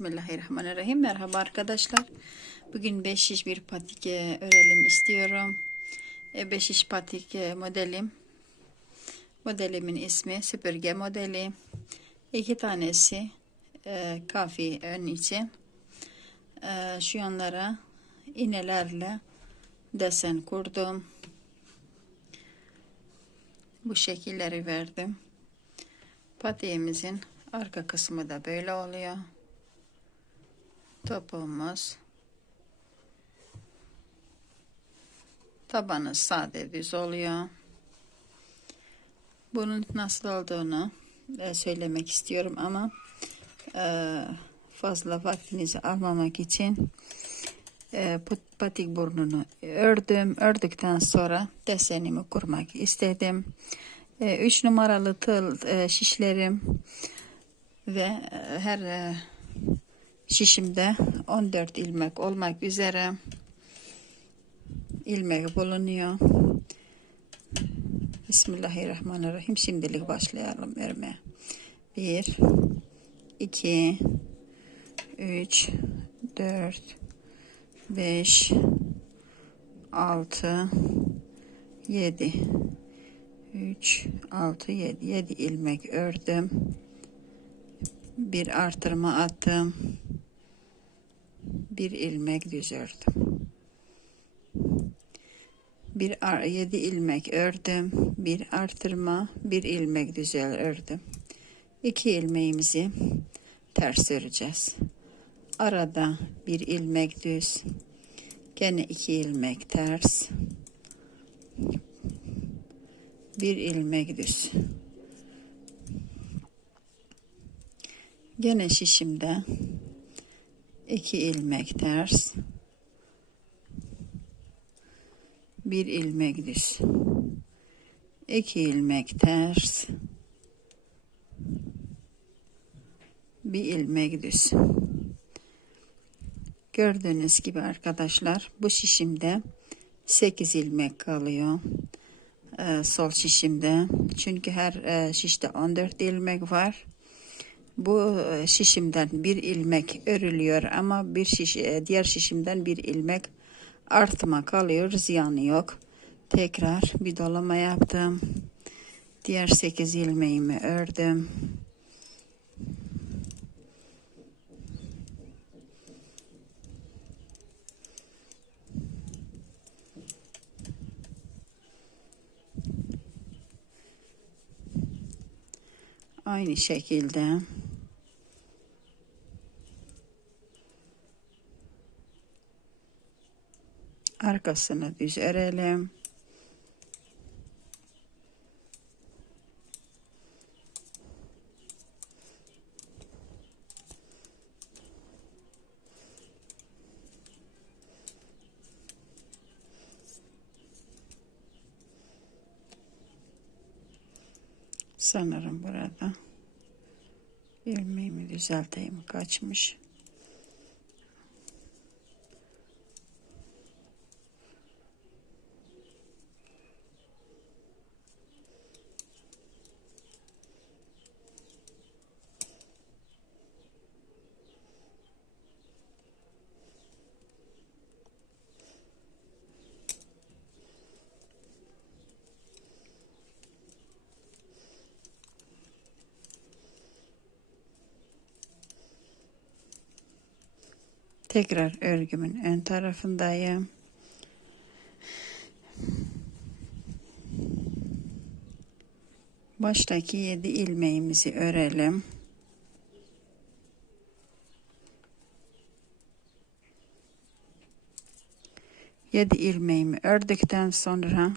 Bismillahirrahmanirrahim. Merhaba arkadaşlar. Bugün 5 şiş bir patik e, örelim istiyorum. 5 şiş patik e, modelim. Modelimin ismi süpürge modeli. İki tanesi e, kafi ön için. E, şu yanlara iğnelerle desen kurdum. Bu şekilleri verdim. Patiğimizin arka kısmı da böyle oluyor topuğumuz tabanı sade düz oluyor. Bunun nasıl olduğunu e, söylemek istiyorum ama e, fazla vaktinizi almamak için e, patik burnunu ördüm. Ördükten sonra desenimi kurmak istedim. 3 numaralı tıl şişlerim ve her şişimde 14 ilmek olmak üzere ilmek bulunuyor. Bismillahirrahmanirrahim. Şimdilik başlayalım örmeye. 1 2 3 4 5 6 7 3 6 7 7 ilmek ördüm. Bir artırma attım bir ilmek düz ördüm. Bir yedi ilmek ördüm. Bir artırma, bir ilmek düz ördüm. İki ilmeğimizi ters öreceğiz. Arada bir ilmek düz. Gene iki ilmek ters. Bir ilmek düz. Gene şişimde 2 ilmek ters. Bir ilmek düz 2 ilmek ters. Bir ilmek düz gördüğünüz gibi arkadaşlar bu şişimde 8 ilmek kalıyor. Ee, sol şişimde. Çünkü her e, şişte 14 ilmek var bu e, şişimden bir ilmek örülüyor ama bir şiş, e, diğer şişimden bir ilmek artma kalıyor. Ziyanı yok. Tekrar bir dolama yaptım. Diğer 8 ilmeğimi ördüm. Aynı şekilde arkasını düz örelim. Sanırım burada ilmeğimi düzelteyim kaçmış. Tekrar örgümün ön tarafındayım. Baştaki 7 ilmeğimizi örelim. Yedi ilmeğimi ördükten sonra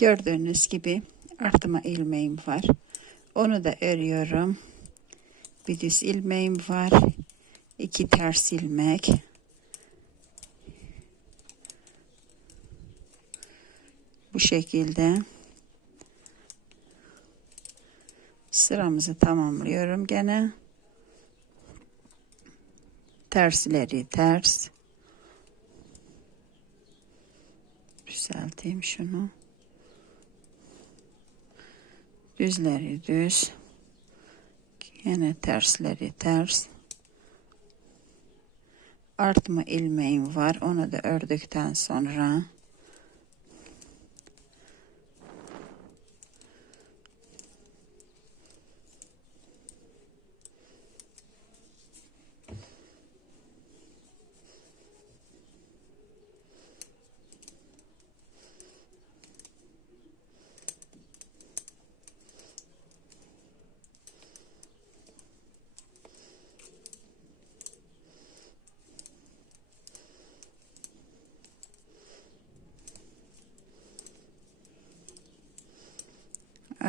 gördüğünüz gibi artma ilmeğim var. Onu da örüyorum. Bir düz ilmeğim var iki ters ilmek. Bu şekilde. Sıramızı tamamlıyorum gene. Tersleri ters. Düzelteyim şunu. Düzleri düz. Yine tersleri ters artma ilmeğim var. Onu da ördükten sonra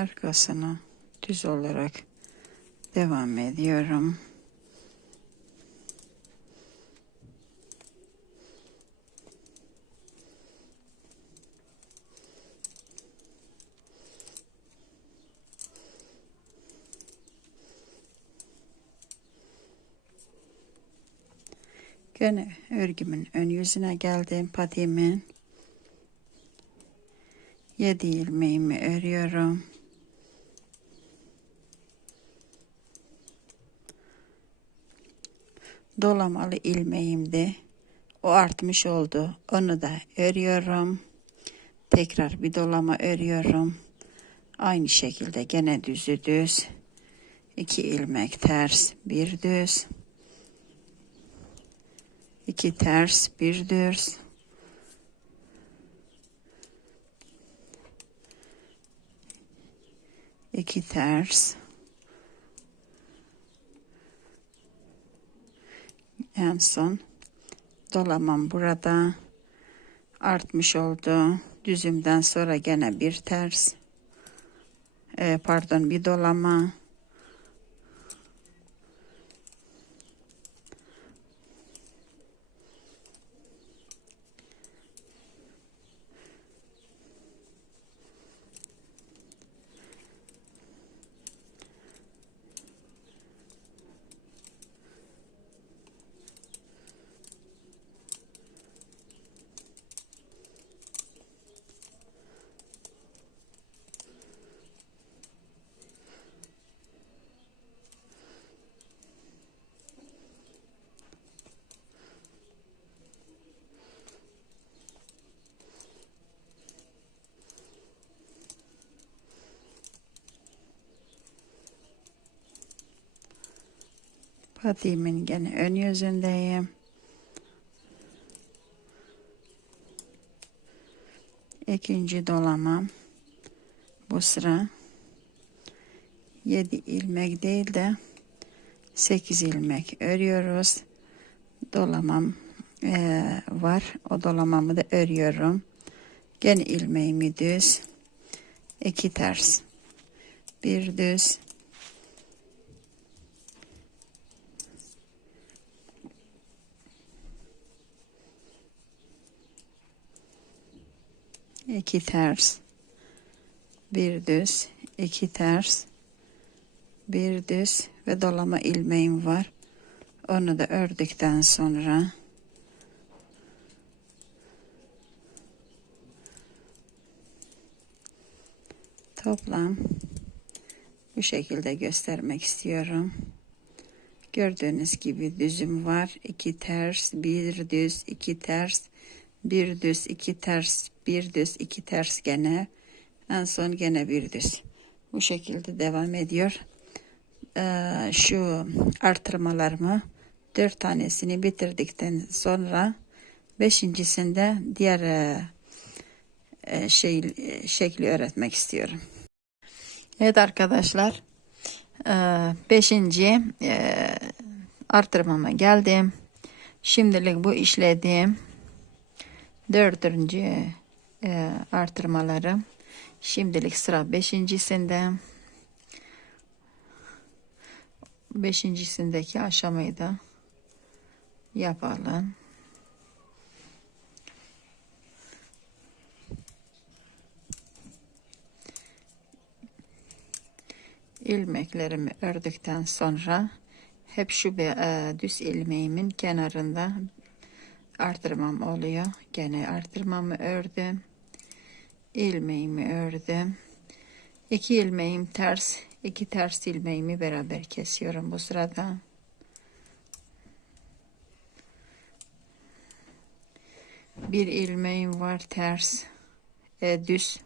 arkasına düz olarak devam ediyorum. Gene örgümün ön yüzüne geldim patiğimin. 7 ilmeğimi örüyorum. Dolamalı ilmeğimdi. O artmış oldu. Onu da örüyorum. Tekrar bir dolama örüyorum. Aynı şekilde gene düzü düz. iki ilmek ters, bir düz. iki ters, bir düz. iki ters, en son dolamam burada artmış oldu. Düzümden sonra gene bir ters. E, pardon bir dolama. Patiğimin gene ön yüzündeyim. İkinci dolamam. Bu sıra 7 ilmek değil de 8 ilmek örüyoruz. Dolamam eee, var. O dolamamı da örüyorum. Gene ilmeğimi düz. iki ters. Bir düz. İki ters. Bir düz iki ters. Bir düz ve dolama ilmeğim var. Onu da ördükten sonra toplam bu şekilde göstermek istiyorum. Gördüğünüz gibi düzüm var. İki ters bir düz iki ters. Bir düz iki ters bir düz iki ters gene. En son gene bir düz. Bu şekilde devam ediyor. Ee, şu artırmalarımı dört tanesini bitirdikten sonra beşincisinde diğer e, e, şey e, şekli öğretmek istiyorum. Evet arkadaşlar e, beşinci artırmama geldim. Şimdilik bu işlediğim dördüncü e, artırmaları şimdilik sıra beşincisinde beşincisindeki aşamayı da yapalım. ilmeklerimi ördükten sonra hep şu bir e, düz ilmeğimin kenarında artırmam oluyor. Gene artırmamı ördüm. İlmeğimi ördüm. İki ilmeğim ters, iki ters ilmeğimi beraber kesiyorum bu sırada. Bir ilmeğim var ters, e, düz.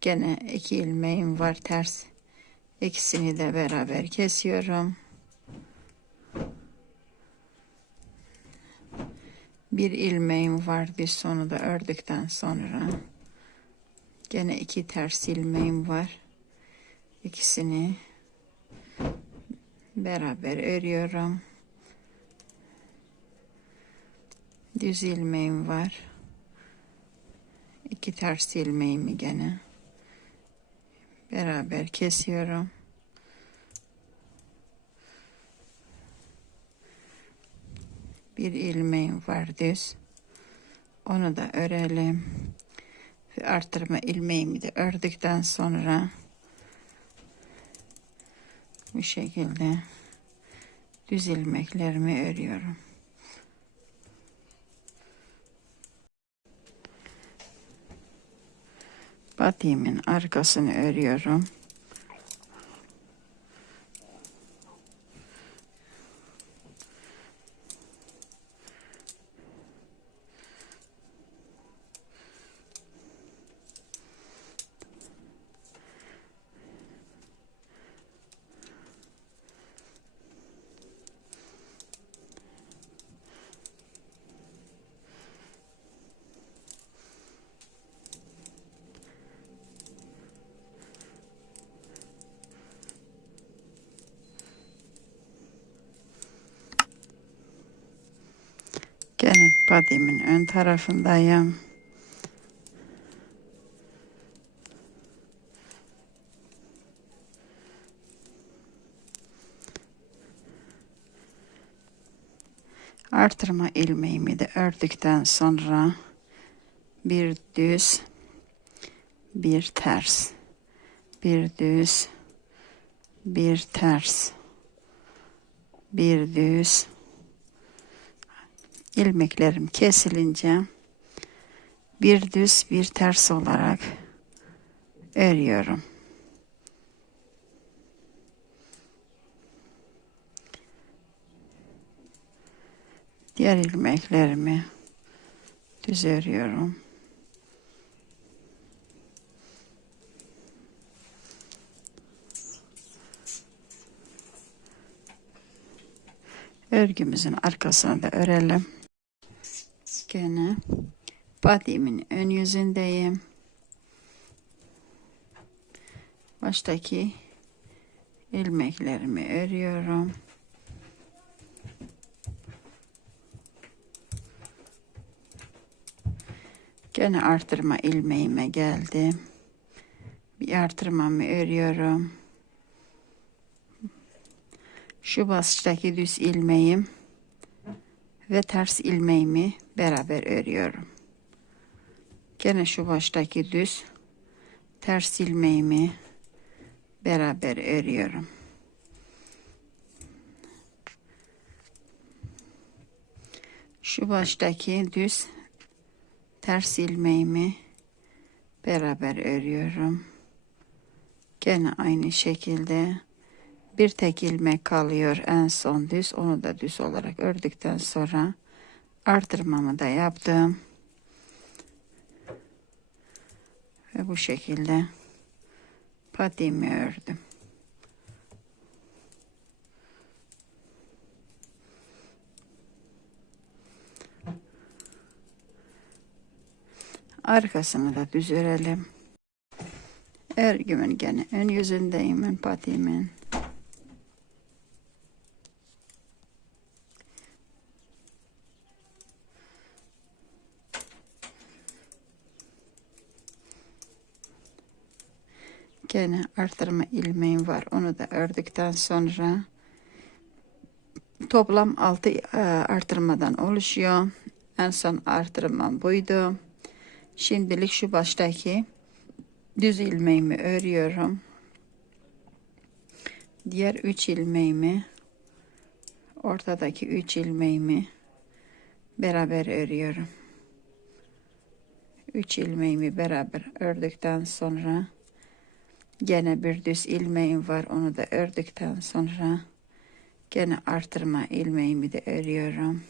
Gene iki ilmeğim var ters. İkisini de beraber kesiyorum. Bir ilmeğim var düz sonu da ördükten sonra. Gene iki ters ilmeğim var. İkisini beraber örüyorum. Düz ilmeğim var. İki ters ilmeğimi gene beraber kesiyorum. Bir ilmeğim var düz. Onu da örelim. Ve artırma ilmeğimi de ördükten sonra bu şekilde düz ilmeklerimi örüyorum. Batiğimin arkasını örüyorum. Gene badimin ön tarafındayım. Artırma ilmeğimi de ördükten sonra bir düz, bir ters, bir düz, bir ters, bir düz, ilmeklerim kesilince bir düz bir ters olarak örüyorum. Diğer ilmeklerimi düz örüyorum. Örgümüzün arkasını da örelim. Badimin ön yüzündeyim. Baştaki ilmeklerimi örüyorum. Gene artırma ilmeğime geldim. Bir artırmamı örüyorum. Şu basıçtaki düz ilmeğim ve ters ilmeğimi beraber örüyorum. Gene şu baştaki düz ters ilmeğimi beraber örüyorum. Şu baştaki düz ters ilmeğimi beraber örüyorum. Gene aynı şekilde bir tek ilmek kalıyor en son düz. Onu da düz olarak ördükten sonra artırmamı da yaptım. Ve bu şekilde patiğimi ördüm. Arkasını da düz örelim. Örgümün gene ön yüzündeyim patiğimin. Gene artırma ilmeğim var. Onu da ördükten sonra toplam 6 e, artırmadan oluşuyor. En son artırmam buydu. Şimdilik şu baştaki düz ilmeğimi örüyorum. Diğer 3 ilmeğimi ortadaki 3 ilmeğimi beraber örüyorum. 3 ilmeğimi beraber ördükten sonra Gene bir düz ilmeğim var. Onu da ördükten sonra gene artırma ilmeğimi de örüyorum.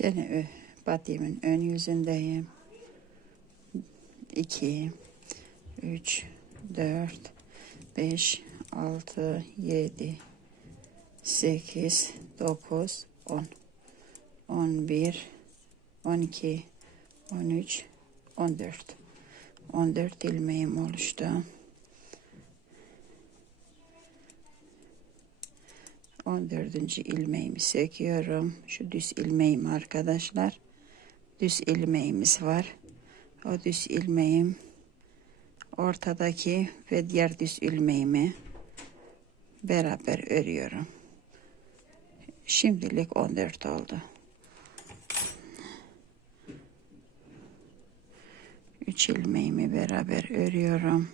Gene ö, patiğimin ön yüzündeyim. 2 3 4 5 6 7 8 9 10 11 12 13 14 14 ilmeğim oluştu. 14. ilmeğimi söküyorum. Şu düz ilmeğim arkadaşlar. Düz ilmeğimiz var. O düz ilmeğim ortadaki ve diğer düz ilmeğimi beraber örüyorum. Şimdilik 14 oldu. 3 ilmeğimi beraber örüyorum.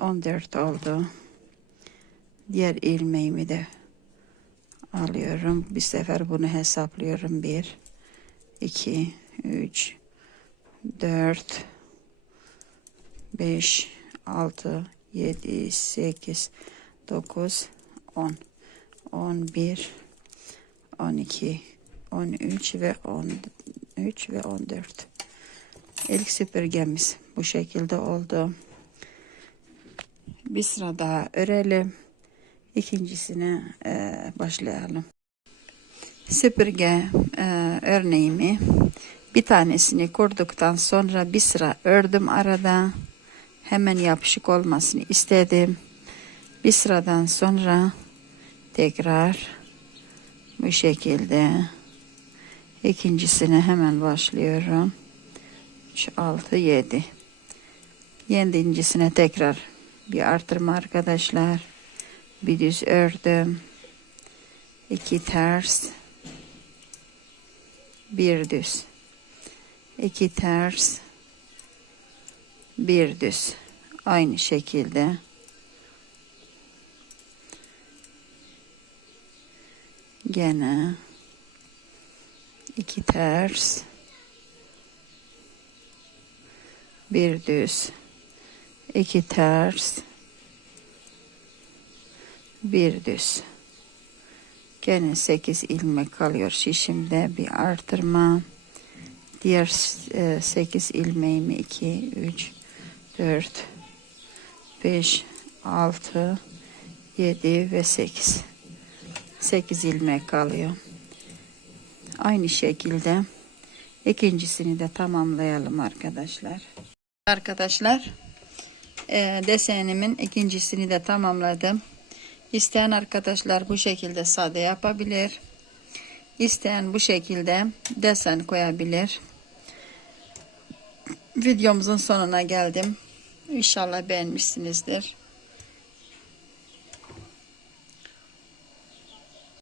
14 oldu. Diğer ilmeğimi de alıyorum. Bir sefer bunu hesaplıyorum. 1 2 3 4 5 6 7 8 9 10 11 12 13 ve 13 ve 14 ilk süpürgemiz bu şekilde oldu bir sıra daha örelim ikincisine e, başlayalım. Süpürge e, örneğimi. Bir tanesini kurduktan sonra bir sıra ördüm arada. Hemen yapışık olmasını istedim. Bir sıradan sonra tekrar bu şekilde. İkincisine hemen başlıyorum. 3 6 7 yedincisine tekrar bir artırma arkadaşlar bir düz ördüm iki ters bir düz. İki ters bir düz. Aynı şekilde. Gene iki ters bir düz. İki ters bir düz. Gene 8 ilmek kalıyor şişimde bir artırma. Diğer 8 ilmeğimi 2 3 4 5 6 7 ve 8 8 ilmek kalıyor. Aynı şekilde ikincisini de tamamlayalım arkadaşlar. Arkadaşlar e, desenimin ikincisini de tamamladım İsteyen arkadaşlar bu şekilde sade yapabilir. İsteyen bu şekilde desen koyabilir. Videomuzun sonuna geldim. İnşallah beğenmişsinizdir.